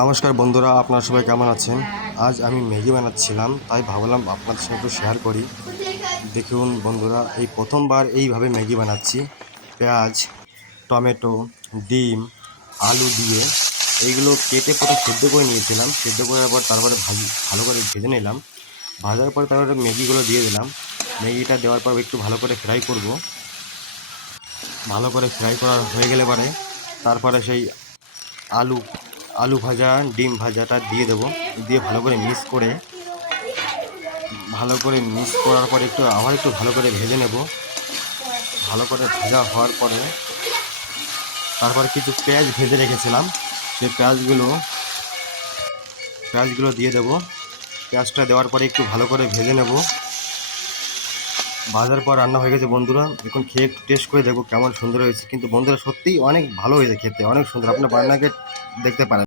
নমস্কার বন্ধুরা, আপনারা সবাই কেমন আছেন? আজ আমি ম্যাগি বানাচ্ছিলাম, তাই ভাবলাম আপনাদের সঙ্গে একটু শেয়ার করি। দেখুন বন্ধুরা, এই প্রথমবার এইভাবে ম্যাগি বানাচ্ছি। পেঁয়াজ, টমেটো, ডিম, আলু দিয়ে এইগুলো কেটে প্রথম সেদ্ধ করে নিয়েছিলাম। সেদ্ধ করার পর তারপরে ভালো করে ভেজে নিলাম। ভাজার পর তারপরে ম্যাগিগুলো দিয়ে দিলাম। ম্যাগিটা দেওয়ার পর একটু ভালো করে ফ্রাই করব। ভালো করে ফ্রাই করা হয়ে গেলে পরে তারপরে সেই আলু আলু ভাজা, ডিম ভাজাটা দিয়ে দেবো। দিয়ে ভালো করে মিক্স করার পরে আবার একটু ভালো করে ভেজে নেব। ভালো করে ভাজা হওয়ার পরে তারপর কিছু পেঁয়াজ ভেজে রেখেছিলাম, সেই পেঁয়াজগুলো দিয়ে দেবো। পেঁয়াজটা দেওয়ার পরে একটু ভালো করে ভেজে নেব। ভাজার পর রান্না হয়ে গেছে বন্ধুরা। এখন খেয়ে একটু টেস্ট করে দেখবো কেমন সুন্দর হয়েছে। কিন্তু বন্ধুরা, সত্যিই অনেক ভালো হয়েছে, খেতে অনেক সুন্দর। আপনার বান্নাকে দেখতে পারেন।